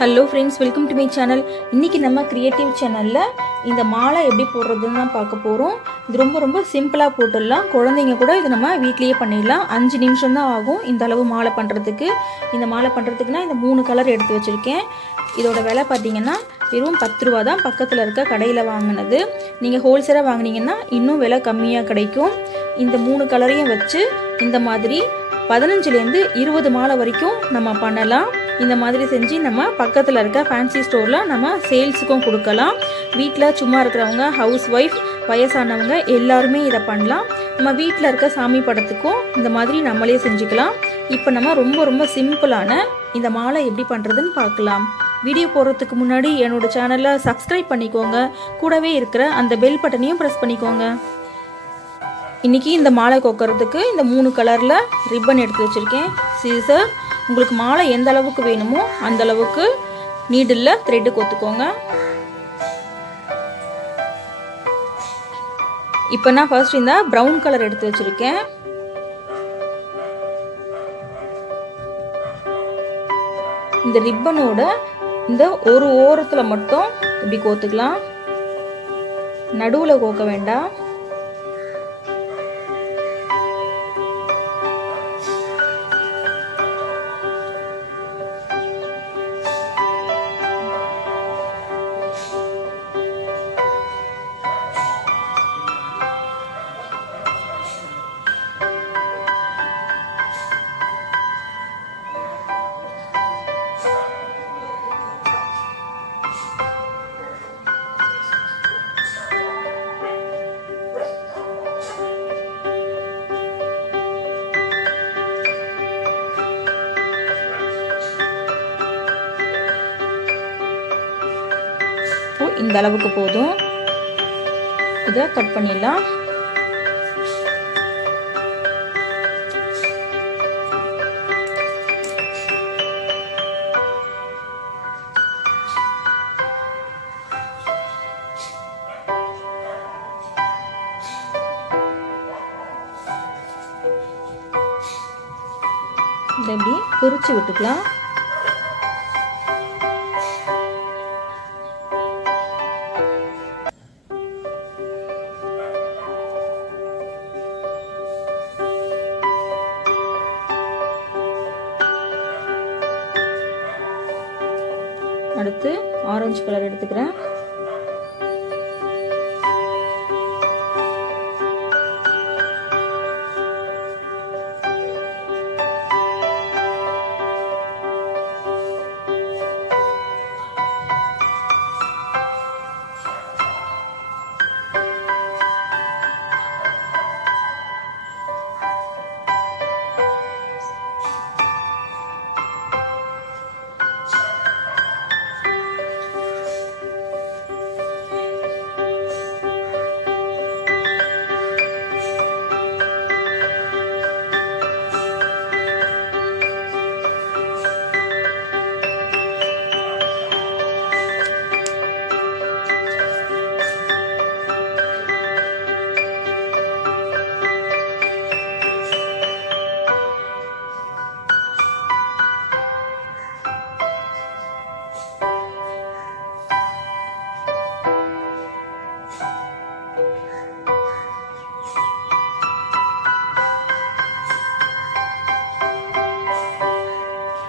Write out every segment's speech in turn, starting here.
Hello friends, welcome to my channel. இன்றைக்கி நம்ம creative சேனலில் இந்த மாலை எப்படி போடுறதுன்னு தான் பார்க்க போகிறோம். இது ரொம்ப சிம்பிளாக போட்டுடலாம். குழந்தைங்க கூட இதை நம்ம வீட்லேயே பண்ணிடலாம். 5 நிமிஷம் தான் ஆகும் இந்த அளவு மாலை பண்ணுறதுக்கு. இந்த மாலை பண்ணுறதுக்குனா இந்த 3 கலர் எடுத்து வச்சுருக்கேன். இதோட விலை பார்த்திங்கன்னா வெறும் 10 ரூபா தான். பக்கத்தில் இருக்க கடையில் வாங்கினது. நீங்கள் ஹோல்சேலாக வாங்கினீங்கன்னா இன்னும் விலை கம்மியாக கிடைக்கும். இந்த 3 கலரையும் வச்சு இந்த மாதிரி 15லேருந்து 20 மாலை வரைக்கும் நம்ம பண்ணலாம். இந்த மாதிரி செஞ்சு நம்ம பக்கத்தில் இருக்க ஃபேன்சி ஸ்டோரில் நம்ம சேல்ஸுக்கும் கொடுக்கலாம். வீட்டில் சும்மா இருக்கிறவங்க, ஹவுஸ் ஒய்ஃப், வயசானவங்க எல்லாருமே இதை பண்ணலாம். நம்ம வீட்டில் இருக்க சாமி படத்துக்கும் இந்த மாதிரி நம்மளே செஞ்சுக்கலாம். இப்போ நம்ம ரொம்ப சிம்பிளான இந்த மாலை எப்படி பண்ணுறதுன்னு பார்க்கலாம். வீடியோ போடுறதுக்கு முன்னாடி என்னோடய சேனலை சப்ஸ்கிரைப் பண்ணிக்கோங்க. கூடவே இருக்கிற அந்த பெல் பட்டனையும் ப்ரெஸ் பண்ணிக்கோங்க. இன்றைக்கி இந்த மாலை கோக்கிறதுக்கு இந்த 3 கலரில் ரிப்பன் எடுத்து வச்சுருக்கேன். சீசர், உங்களுக்கு மாலை எந்த அளவுக்கு வேணுமோ அந்த அளவுக்கு நீடில் த்ரெட்டு கோத்துக்கோங்க. இப்போ நான் ஃபர்ஸ்ட் இந்த ப்ரௌன் கலர் எடுத்து வச்சுருக்கேன். இந்த ரிப்பனோட இந்த ஒரு ஓரத்தில் மட்டும் இப்படி கோத்துக்கலாம். நடுவில் கோக்க வேண்டாம். இந்த அளவுக்கு போதும். இதை கட் பண்ணிடலாம். இதை இப்படி பிரித்து விட்டுக்கலாம். அடுத்து ஆரஞ்சு கலர் எடுத்துக்கிறேன்.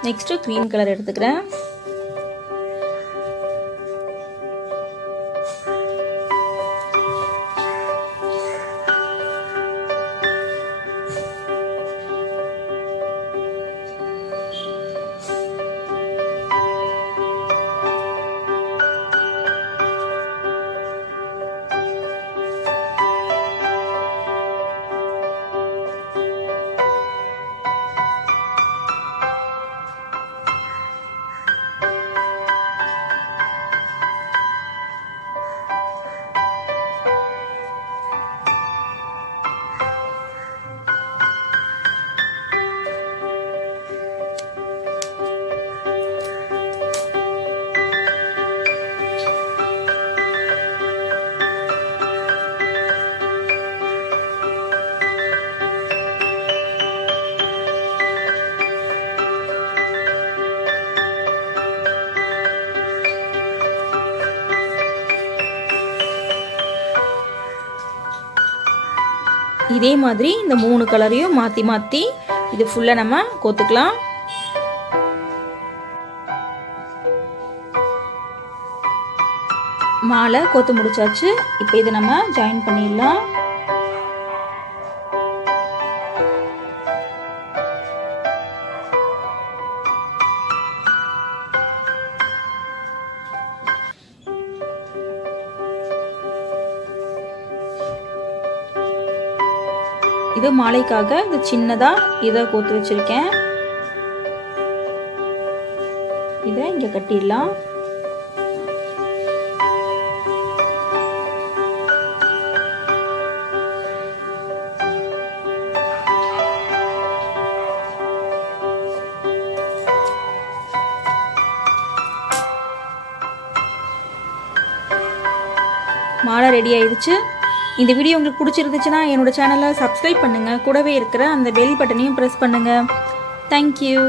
நெக்ஸ்ட் கிரீன் கலர் எடுத்துக்கிறேன். இதே மாதிரி இந்த 3 கலரையும் மாற்றி மாற்றி இது ஃபுல்லாக நம்ம கோத்துக்கலாம். மாலை கோத்து முடிச்சாச்சு. இப்போ இதை நம்ம ஜாயின் பண்ணிடலாம். இது மாலைக்காக இது சின்னதாக இதை கோத்து வச்சிருக்கேன். இதை இங்கே கட்டிடலாம். மாலை ரெடி ஆயிடுச்சு. இந்த வீடியோ உங்களுக்கு பிடிச்சிருந்துச்சுன்னா என்னோட சேனலை சப்ஸ்கிரைப் பண்ணுங்கள். கூடவே இருக்கிற அந்த பெல் பட்டனையும் ப்ரெஸ் பண்ணுங்கள். தேங்க்யூ.